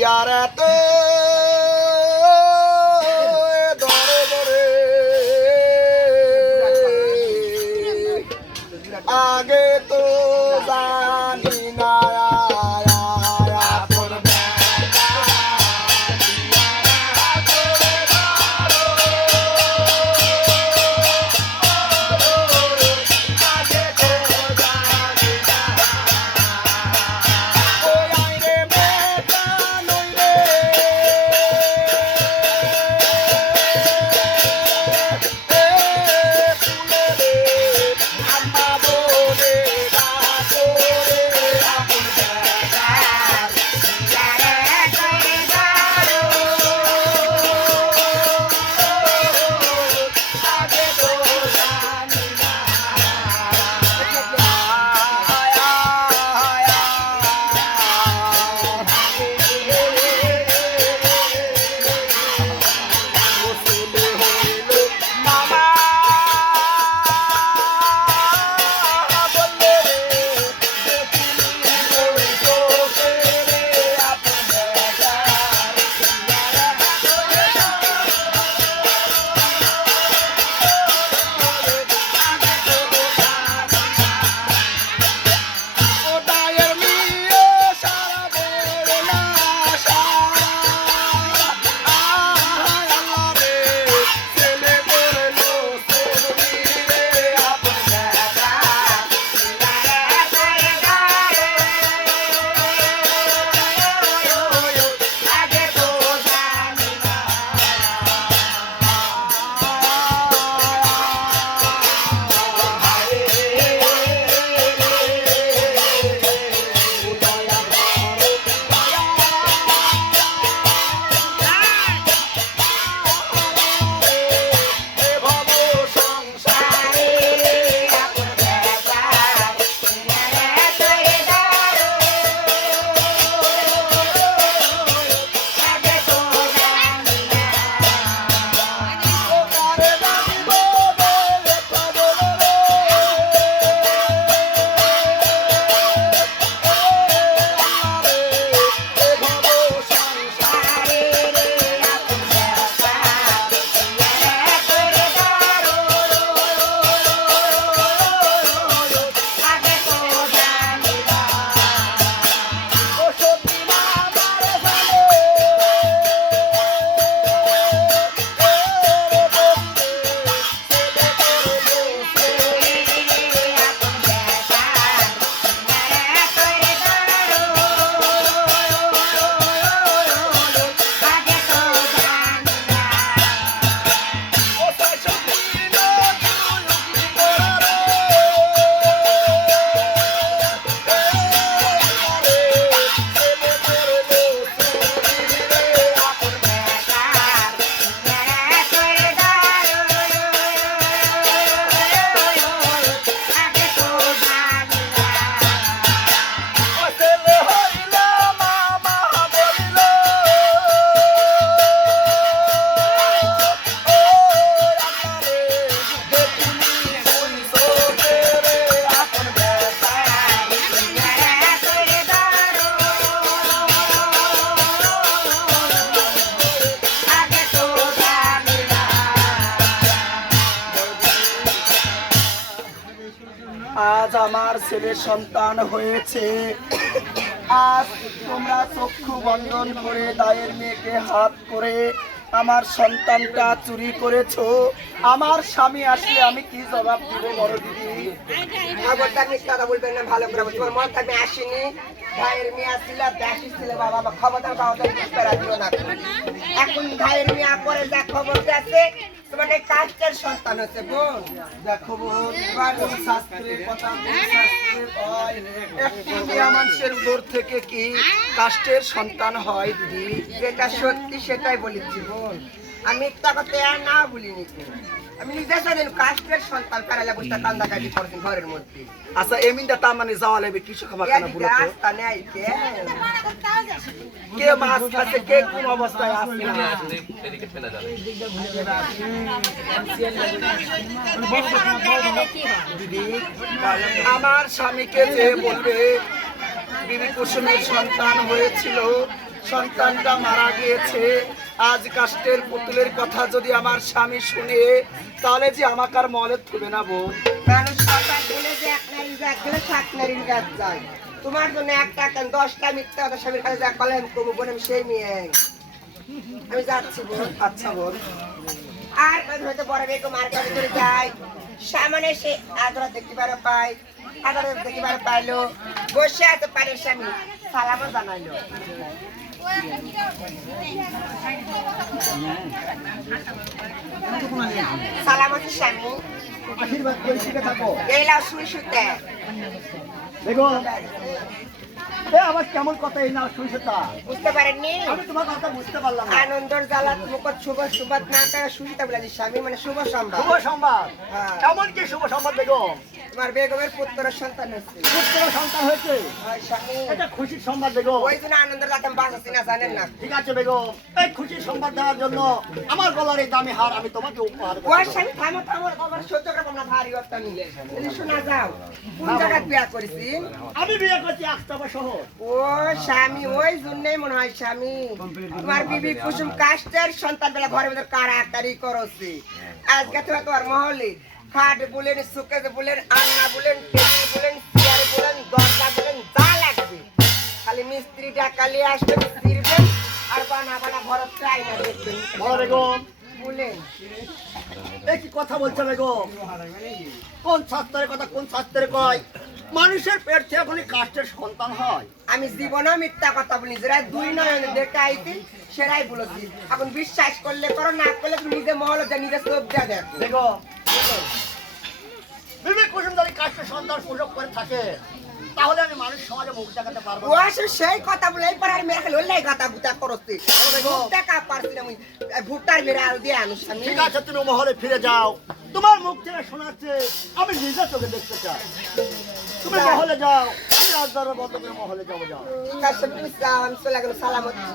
ইয়ারাতে ধরে ধরে আগে তো জানি না আজ আমার ছেলে সন্তান হয়েছে। আজ তোমরা চক্ষু বন্ধন করে দায়ের মেয়েকে হাত করে আমার সন্তানটা চুরি করেছো। আমার স্বামী আসলে আমি কি জবাব দিব বড় দিদি? কথা বলবেন না, ভালো করে তোমার মন থাকবে আসেনি। ভাইয়ের মেয়ে আসছিল দেখছিল বাবা খবরদার বাবা দিও না। এখন ভাইয়ের মেয়ে করে যা খবর আছে তোমার কাস্টের সন্তান হচ্ছে বোন। দেখো বোন, শাস্ত্রের কথা মানুষের উদর থেকে কি কাস্টের সন্তান হয় দিদি? যেটা সত্যি সেটাই বলেছি বোন, আমি একটা কথা না বলিনি। আমি নিজে জানি কাস্টের সন্তান পারালে বসে কান্দাকাটি করছেন ঘরের মধ্যে। আচ্ছা এমিনটা তার মানে যাওয়া লাগবে কিছু খাবার কেন বলো তো? কে মাছ খাচ্ছে, কে কোন অবস্থায় আছে না দিদি? আমার স্বামীকে যে বলবে বিবি কুসুমের সন্তান হয়েছিল, সন্তানটা মারা গিয়েছে। আজ কাষ্টের পুতুলের কথা যদি আমার স্বামী শুনে, তাহলে যে আমাকে আর মলে থুবে না বোন। মানুষ কথা বলে যে এক নারী গাছ গেলে 7 নারীর গাছ যায়। তোমার জন্য একটা কেন 10টা মিথ্যা কথা স্বামীর কাছে যা বলে আমি কমু বোন, আমি সেই মেয়ে। আমি যাচ্ছি বোন। আচ্ছা বোন। আর কদিন হয়তো বড় মেয়েকে মার কাছে চলে যায়, সামনে সে আদরা দেখতে পারে পায়, আদরা দেখতে পারে পাইলো, বসে আছে পারের স্বামী সালামও জানাইলো। সালাম হচ্ছে স্বামী, আশীর্বাদ করে শিখে থাকো। এইলাও শুই শুতে। দেখো আবার কেমন কথা এই না শুনছেটা, বুঝতে পারেননি? আমি তোমার কথা বুঝতে পারলাম না। আনন্দর জ্বালা মুখত শুভ সুবাদ না করে সুশীতা বলে দিস স্বামী মানে শুভ সংবাদ। শুভ সংবাদ? হ্যাঁ। কেমন কি শুভ সংবাদ বেগম? তোমার বেগমের পুত্রের সন্তান হচ্ছে। পুত্র সন্তান হয়েছে, হয় স্বামী। এটা খুশির সংবাদ বেগম। ওই জন্য আনন্দের রাতে বাঁচাচ্ছি না, জানেন না? ঠিক আছে বেগম, এই খুশির সংবাদ দেওয়ার জন্য আমার গলার এই দামি হার আমি তোমাকে উপহার দেব। ওর স্বামী থামো থামো, আবার সহ্য করবো না ভারী অর্থ নিলে। যদি শোনা যাও কোন জায়গায় বিয়া করেছি? আমি বিয়ে করছি আস্তাবা শহর। ও স্বামী, ওই জন্যই মনে হয় স্বামী তোমার বিবি কুসুম কাষ্টের সন্তান বেলা ঘরের ভিতর কারাকারি করছে। আজকে তো তোমার মহলে খাট বলেন, সুকেজ বলেন, আন্না বলেন, টেবিল বলেন, চেয়ার বলেন, দরজা বলেন, যা লাগবে খালি মিস্ত্রি ডাকালি আসবেন, ফিরবেন আর বানা বানা ঘরের আইনা দেখবেন। বলো বেগম, বলেন এই কি কথা বলছো বেগম? কোন শাস্ত্রের কথা কোন শাস্ত্রে কয় মানুষের পেট থেকে এখনই কাষ্টের সন্তান হয়? আমি জীবনেও মিথ্যা কথা বলি, যারা 2 নয়নে দেখে আইতি সেরাই বলেছি। এখন বিশ্বাস করলে করো, না করলে তুমি নিজে মহলে যা নিজে চোখ যা দেখো। বেগম, বিবেক কুসুম যদি কাষ্টের সন্তান সুযোগ করে থাকে, তাহলে আমি মানুষ সমাজে মুখ দেখাতে পারবো ও না। আসলে সেই কথা বলে এই পাড়ার মেয়ে খালি ওলাই গাতা গুতা করছে। টাকা পারছি না, ভুট্টার মেরে আলু দিয়ে আনুস আমি। ঠিক আছে, তুমি মহলে ফিরে যাও। তোমার মুখ থেকে শোনাচ্ছে আমি নিজে চোখে দেখতে চাই। তুমি মহলে যাও, আমি রাজদারের বন্ধ করে মহলে যাবো। যাও। তার সাথে তুমি চলে গেল সালাম হচ্ছি।